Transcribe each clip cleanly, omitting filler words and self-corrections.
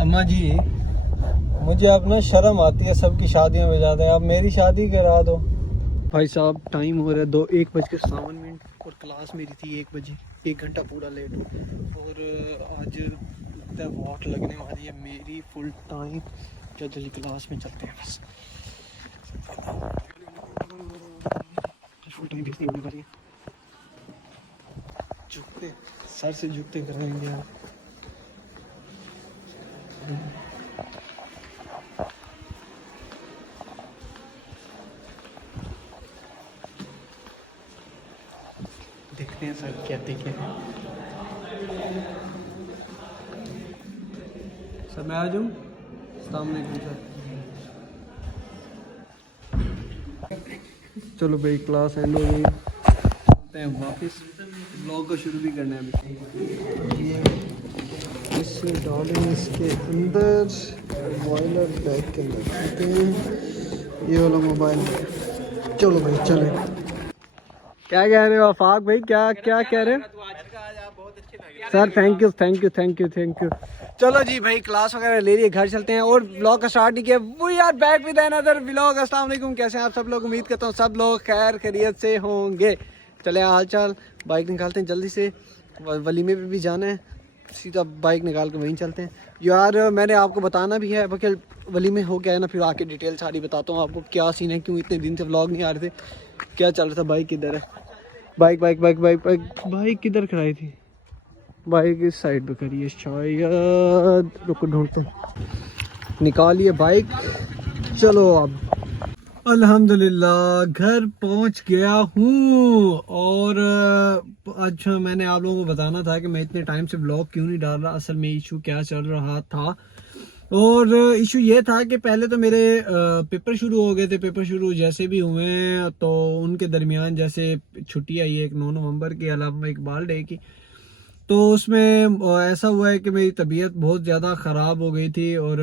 अम्मा जी, मुझे अब ना शर्म आती है सबकी शादियों में ज़्यादा, आप मेरी शादी करा दो। भाई साहब टाइम हो रहा है 1:51 और क्लास मेरी थी 1 बजे, 1 घंटा पूरा लेट। और आज लगता है वॉट लगने वाली है मेरी फुल टाइम। जल्दी क्लास में चलते हैं बस, फुल टाइम किसकी होने वाली है। झुकते सर से झुकते कराएंगे यार। देखते हैं सर कहते क्या है। सर मैं आ जाऊँ? अस्सलाम वालेकुम सर। चलो भाई क्लास एंड हो गई, चलते हैं वापस। ब्लॉग को शुरू भी करना है अभी। ये इसे डालें इसके अंदर, बॉयलर बैग के अंदर रखते हैं। ये वाला मोबाइल, चलो भाई चले। क्या कह रहे हो आफाक भाई, क्या क्या कह रहे हो? Sir thank you thank you thank you thank you. चलो जी भाई क्लास वगैरह ले लिए, घर चलते हैं। और ब्लॉग का स्टार्ट नहीं किया। We are back with another vlog. अस्सलाम वालेकुम, कैसे हैं आप सब लोग? उम्मीद करता हूँ सब लोग खैर खैरियत से होंगे। चले हाल चाल, बाइक निकालते हैं जल्दी से, वलीमे पे भी जाना है, सीधा बाइक निकाल के वहीं चलते हैं। यार मैंने आपको बताना भी है बल्कि वलीमे हो गया है ना, फिर आके डिटेल सारी बताता हूँ आपको क्या सीन है, क्यों इतने दिन से व्लॉग नहीं आ रहे थे, क्या चल रहा था। बाइक किधर है? Bike bike bike bike bike bike किधर खड़ाई थी? बाइक इस साइड पे करिए शायद, रुको ढूंढते हैं। निकालिए बाइक, चलो अब। अल्हम्दुलिल्लाह घर पहुंच गया हूँ। और आज मैंने आप लोगों को बताना था कि मैं इतने टाइम से ब्लॉग क्यों नहीं डाल रहा। असल में इशू क्या चल रहा था, और इशू ये था कि पहले तो मेरे पेपर शुरू हो गए थे। पेपर शुरू जैसे भी हुए तो उनके दरमियान जैसे छुट्टी आई है एक 9 नवंबर की, अलावा इकबाल डे की, तो उसमें ऐसा हुआ है कि मेरी तबीयत बहुत ज़्यादा ख़राब हो गई थी और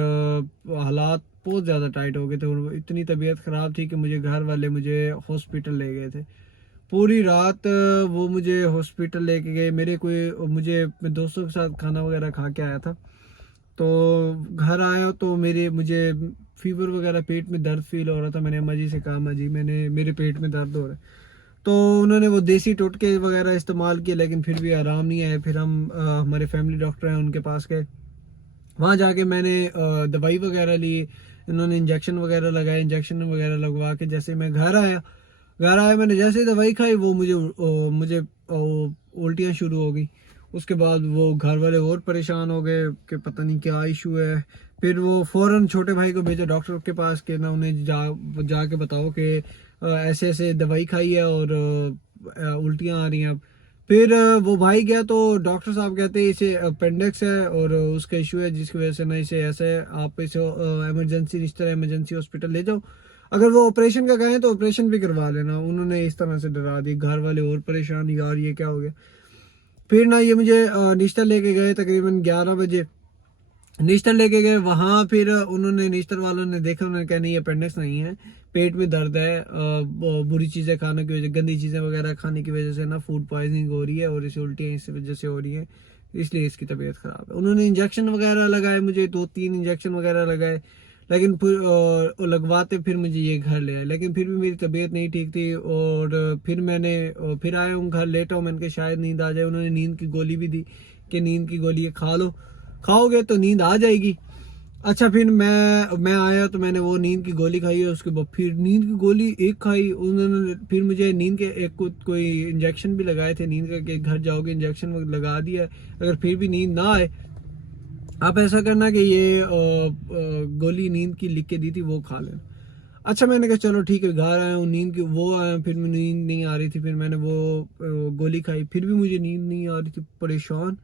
हालात बहुत ज़्यादा टाइट हो गए थे। और इतनी तबीयत ख़राब थी कि मुझे घर वाले मुझे हॉस्पिटल ले गए थे। पूरी रात वो मुझे हॉस्पिटल लेके गए। मेरे कोई मुझे मैं दोस्तों के साथ खाना वगैरह खा के आया था, तो घर आया तो मुझे फीवर वगैरह, पेट में दर्द फील हो रहा था। मैंने अम्मा जी से कहा, अम्मा जी मेरे पेट में दर्द हो रहा है। तो उन्होंने वो देसी टोटके वगैरह इस्तेमाल किए, लेकिन फिर भी आराम नहीं आया। फिर हम हमारे फैमिली डॉक्टर हैं उनके पास गए। वहाँ जाके मैंने दवाई वगैरह ली, इन्होंने इंजेक्शन वगैरह लगाए। इंजेक्शन वगैरह लगवा के जैसे मैं घर आया मैंने जैसे ही दवाई खाई, वो मुझे उल्टियाँ शुरू हो गई। उसके बाद वो घर वाले और परेशान हो गए कि पता नहीं क्या इशू है। फिर वो फ़ौरन छोटे भाई को भेजा डॉक्टर के पास कि ना उन्हें जाके बताओ कि ऐसे ऐसे दवाई खाई है और उल्टियाँ आ रही हैं अब। फिर वो भाई गया तो डॉक्टर साहब कहते हैं इसे अपेंडिक्स है और उसका इशू है, जिसकी वजह से ना इसे ऐसे आप इसे इमरजेंसी इस तरह इमरजेंसी हॉस्पिटल ले जाओ। अगर वो ऑपरेशन का कहें तो ऑपरेशन भी करवा लेना। उन्होंने इस तरह से डरा दी। घर वाले और परेशान, यार ये क्या हो गया। फिर ना ये मुझे निश्तर लेके गए तकरीबन 11 बजे। निश्तर लेके गए वहाँ, फिर उन्होंने निश्तर वालों ने देखा, उन्होंने कहा नहीं अपेंडिक्स नहीं है, पेट में दर्द है, बुरी चीज़ें खाने की वजह, गंदी चीज़ें वगैरह खाने की वजह से ना फूड पॉइजनिंग हो रही है और इसे उल्टियाँ इस वजह से हो रही है, इसलिए इसकी तबीयत ख़राब है। उन्होंने इंजेक्शन वगैरह लगाए, मुझे 2-3 इंजेक्शन वगैरह लगाए, लेकिन फिर लगवाते फिर मुझे ये घर ले आए, लेकिन फिर भी मेरी तबीयत नहीं ठीक थी। और फिर फिर आया हूँ घर, लेटा हूँ। मैंने कहा शायद नींद आ जाए। उन्होंने नींद की गोली भी दी कि नींद की गोली खा लो, खाओगे तो नींद आ जाएगी। अच्छा फिर मैं आया तो मैंने वो नींद की गोली खाई है। उसके बाद फिर नींद की गोली एक खाई उन्होंने, फिर मुझे नींद के एक कोई इंजेक्शन भी लगाए थे नींद का कि घर जाओगे इंजेक्शन लगा दिया है। अगर फिर भी नींद ना आए, आप ऐसा करना कि ये गोली नींद की लिख के दी थी वो खा लेना। अच्छा मैंने कहा चलो ठीक है, घर आया हूँ, नींद की वो आया, फिर मैं नींद नहीं आ रही थी, फिर मैंने वो गोली खाई, फिर भी मुझे नींद नहीं आ रही थी। परेशान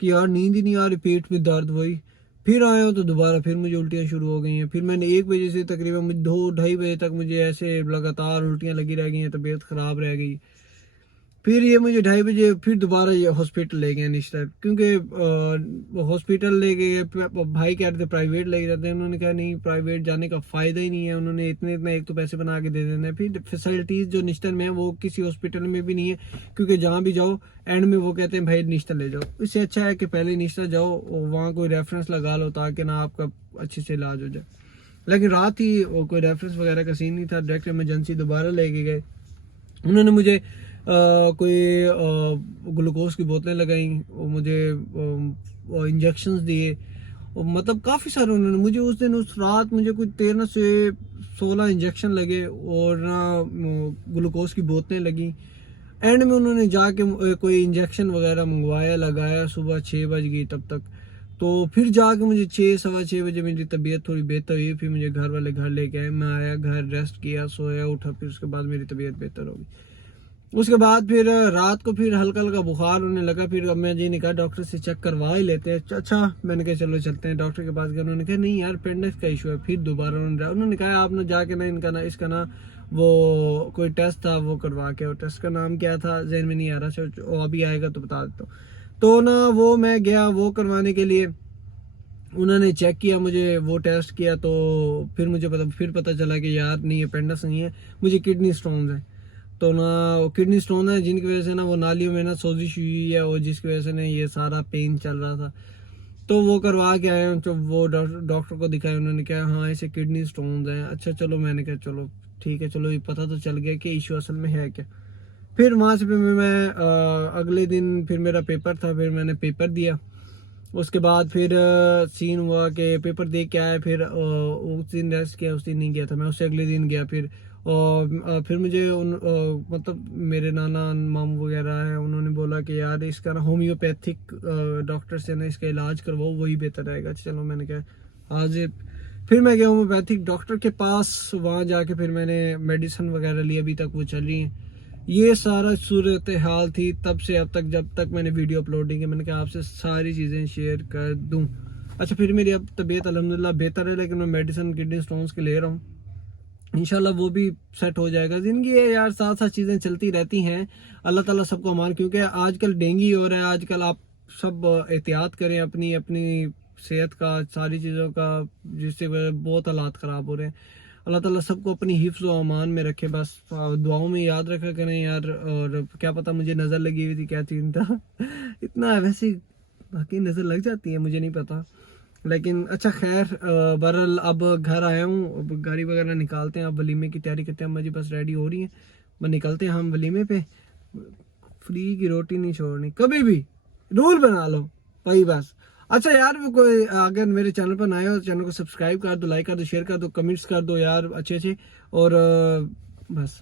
कि यार नींद ही नहीं आ रही, पेट में दर्द वही। फिर आया हूँ तो दोबारा फिर मुझे उल्टियाँ शुरू हो गई हैं। फिर मैंने 1 बजे से तकरीबन मुझे 2-2:30 बजे तक मुझे ऐसे लगातार उल्टियाँ लगी रह गई हैं, तबीयत ख़राब रह गई। फिर ये मुझे 2:30 बजे फिर दोबारा ये हॉस्पिटल ले गए निश्ता, क्योंकि हॉस्पिटल ले गए, भाई कह रहे थे प्राइवेट ले जाते हैं, उन्होंने कहा नहीं प्राइवेट जाने का फ़ायदा ही नहीं है, उन्होंने इतने एक तो पैसे बना के दे देने हैं, फिर फैसिलिटीज़ जो निश्तर में है वो किसी हॉस्पिटल में भी नहीं है, क्योंकि जहाँ भी जाओ एंड में वो कहते हैं भाई निश्तर ले जाओ। इससे अच्छा है कि पहले निश्तर जाओ और वहाँ कोई रेफरेंस लगा लो ताकि ना आपका अच्छे से इलाज हो जाए। लेकिन रात ही कोई रेफरेंस वगैरह का सीन नहीं था, डायरेक्ट इमरजेंसी दोबारा लेके गए। उन्होंने मुझे कोई ग्लूकोज की बोतलें लगाई और मुझे इंजेक्शंस दिए, और मतलब काफ़ी सारे उन्होंने मुझे उस दिन उस रात मुझे कुछ 13 से 16 इंजेक्शन लगे और ग्लूकोज की बोतलें लगी। एंड में उन्होंने जाके कोई इंजेक्शन वगैरह मंगवाया लगाया, सुबह 6 बज गई तब तक। तो फिर जाके मुझे 6-6:15 बजे मेरी तबीयत थोड़ी बेहतर हुई, फिर मुझे घर वाले घर लेके आए, मैं आया घर, रेस्ट किया, सोया, उठा, फिर उसके बाद मेरी तबीयत बेहतर हो गई। उसके बाद फिर रात को फिर हल्का हल्का बुखार होने लगा, फिर अम्मा जी ने कहा डॉक्टर से चेक करवा ही लेते हैं। अच्छा मैंने कहा चलो चलते हैं डॉक्टर के पास गए, उन्होंने कहा नहीं यार अपेंडिक्स का इशू है। फिर दोबारा उन्होंने कहा आप ना जाके ना इसका ना वो कोई टेस्ट था वो करवा के, और टेस्ट का नाम क्या था जहन में नहीं आ रहा, वो अभी आएगा तो बता देता हूँ। तो ना वो मैं गया वो करवाने के लिए, उन्होंने चेक किया मुझे, वो टेस्ट किया, तो फिर मुझे पता चला कि यार नहीं अपेंडिक्स नहीं है, मुझे किडनी स्टोन है। तो ना किडनी स्टोन है जिनकी वजह से ना वो नालियों में ना सोजिश हुई है, और जिसकी वजह से ना ये सारा पेन चल रहा था। तो वो करवा के आए, तो वो डॉक्टर को दिखाया, उन्होंने कहा हाँ ऐसे किडनी स्टोन हैं। अच्छा चलो, मैंने कहा चलो ठीक है, चलो ये पता तो चल गया कि इशू असल में है क्या। फिर वहाँ से मैं अगले दिन फिर मेरा पेपर था, फिर मैंने पेपर दिया। उसके बाद फिर सीन हुआ कि पेपर दे के आया, फिर उस दिन रेस्ट किया, उस दिन नहीं गया था मैं, उससे अगले दिन गया। फिर और फिर मुझे मतलब मेरे नाना मामू वगैरह हैं, उन्होंने बोला कि यार इसका ना होम्योपैथिक डॉक्टर से ना इसका इलाज करवाओ, वही बेहतर रहेगा। चलो मैंने कहा आज फिर मैं गया होम्योपैथिक डॉक्टर के पास, वहाँ जाके फिर मैंने मेडिसिन वगैरह ली, अभी तक वो चल रही हैं। ये सारा सूरत हाल थी तब से अब तक, जब तक मैंने वीडियो अपलोडिंग है, मैंने कहा आपसे सारी चीज़ें शेयर कर दूं। अच्छा फिर मेरी अब तबीयत अल्हम्दुलिल्लाह बेहतर है, लेकिन मैं मेडिसिन किडनी स्टोन्स के ले रहा हूँ, इंशाल्लाह वो भी सेट हो जाएगा। ज़िंदगी है यार, साथ साथ चीज़ें चलती रहती हैं, अल्लाह ताला सबको अमान। क्योंकि आजकल डेंगू हो रहा है, आजकल आप सब एहतियात करें अपनी सेहत का, सारी चीज़ों का, जिससे बहुत हालात ख़राब हो रहे हैं। अल्लाह ताला सबको अपनी हिफ्ज़ व अमान में रखे, बस दुआओं में याद रखा करें यार। और क्या पता मुझे नज़र लगी हुई थी, क्या चीज़ था इतना वैसे बाकी नज़र लग जाती है, मुझे नहीं पता। लेकिन अच्छा खैर बहरहाल अब घर आया हूँ, अब गाड़ी वगैरह निकालते हैं, अब वलीमे की तैयारी करते हैं। अम्मा जी बस रेडी हो रही हैं, बस निकलते हैं हम वलीमे पे। फ्री की रोटी नहीं छोड़नी कभी भी, रूल बना लो भाई बस। अच्छा यार कोई अगर मेरे चैनल पर नए हो तो चैनल को सब्सक्राइब कर दो, लाइक कर दो, शेयर कर दो, कमेंट्स कर दो यार अच्छे। और बस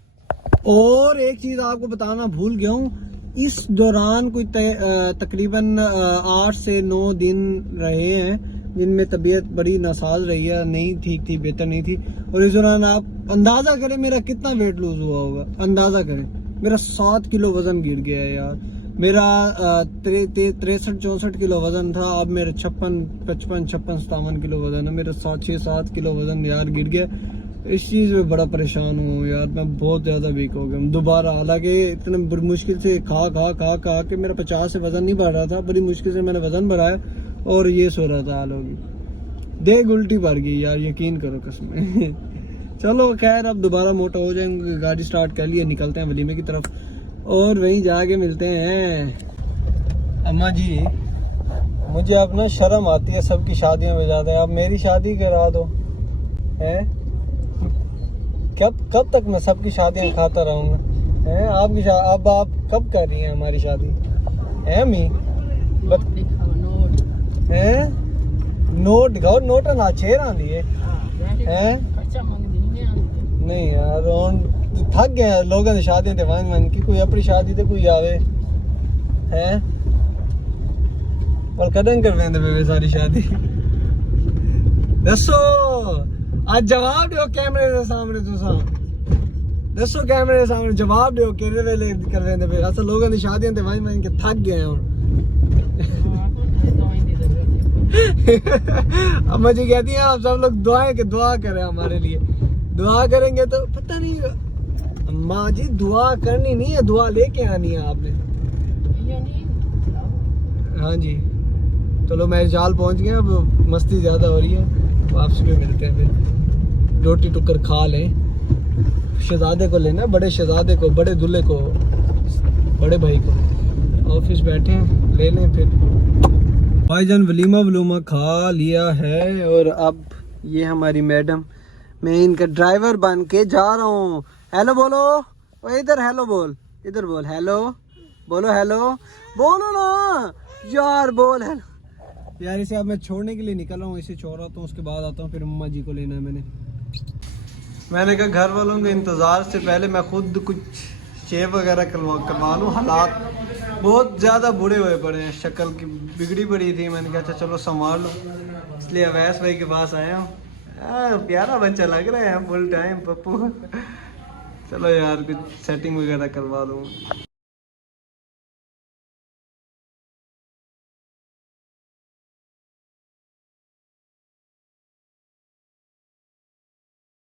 और एक चीज़ आपको बताना भूल गया हूँ, इस दौरान कोई तकरीबन 8 से 9 दिन रहे हैं जिनमें तबीयत बड़ी नासाज रही है, नहीं ठीक थी, बेहतर नहीं थी। और इस दौरान आप अंदाज़ा करें मेरा कितना वेट लूज हुआ होगा, अंदाज़ा करें मेरा 7 किलो वज़न गिर गया है यार। मेरा 63-64 किलो वज़न था, अब मेरा 56-57 किलो वज़न है। मेरा 6-7 किलो वज़न यार गिर गया। इस चीज़ में बड़ा परेशान हूँ यार, मैं बहुत ज़्यादा वीक हो गया दोबारा। हालांकि इतने बड़ी मुश्किल से खा के मेरा 50 से वज़न नहीं बढ़ रहा था, बड़ी मुश्किल से मैंने वज़न बढ़ाया और ये सूरत हाल होगी, देख उल्टी भर गई यार, यकीन करो कसम चलो खैर अब दोबारा मोटा हो जाएंगे, गाड़ी स्टार्ट कर लिया, निकलते हैं वलीमे की तरफ और वहीं जाके मिलते हैं। अम्मा जी मुझे अब ना शर्म आती है सबकी शादियों में जाते हैं, अब मेरी शादी करा दो हैं। कब तक मैं सबकी शादियां खाता रहूँगा हैं? आपकी अब आप कब कर रही हैं हमारी शादी है? नोट दिखाओ, नोट ना छेर आंदी है हैं? नहीं यार थक गए लोगों की शादियां ते वन की, कोई अपनी शादी ते कोई आवे हैं और कदम कर वेंदे पे सारी शादी। दसो आज जवाब दो कैमरे के सामने, तुसा दसो कैमरे के सामने जवाब दो किहड़े वेले कर वेंदे पे? अस लोगों की शादियां ते वन के थक गए हुन अम्मा जी कहती हैं आप सब लोग दुआ करें हमारे लिए, दुआ करेंगे तो पता नहीं माँ जी दुआ करनी नहीं है, दुआ लेके आनी है आपने। हाँ जी, चलो मैं जाल पहुंच गया, अब मस्ती ज़्यादा हो रही है, वापस में मिलते हैं फिर। रोटी टुक्कर खा लें, शहजादे को लेना, बड़े शहजादे को, बड़े दूल्हे को, बड़े भाई को। ऑफिस बैठे हैं, ले लें फिर। भाईजान वलीमा वलूमा खा लिया है और अब ये हमारी मैडम, मैं इनका ड्राइवर बन के जा रहा हूँ। हेलो बोलो, ओ इधर हेलो बोल, इधर बोल हेलो, बोलो हेलो, बोलो ना यार, बोल हेलो यार। इसे अब मैं छोड़ने के लिए निकल रहा हूँ, इसे छोड़ रहा हूँ, उसके बाद आता हूँ, फिर मम्मा जी को लेना है। मैंने कहा घर वालों के इंतज़ार से पहले मैं खुद कुछ शेव वगैरह करवा लूँ। हालात बहुत ज़्यादा बुरे हुए पड़े हैं, शक्ल की बिगड़ी पड़ी थी। मैंने कहा अच्छा चलो संभाल लो, इसलिए अवैस भाई के पास आया हूँ। प्यारा बच्चा लग रहा है फुल टाइम पप्पू। चलो यार कुछ सेटिंग वगैरह करवा दूँ।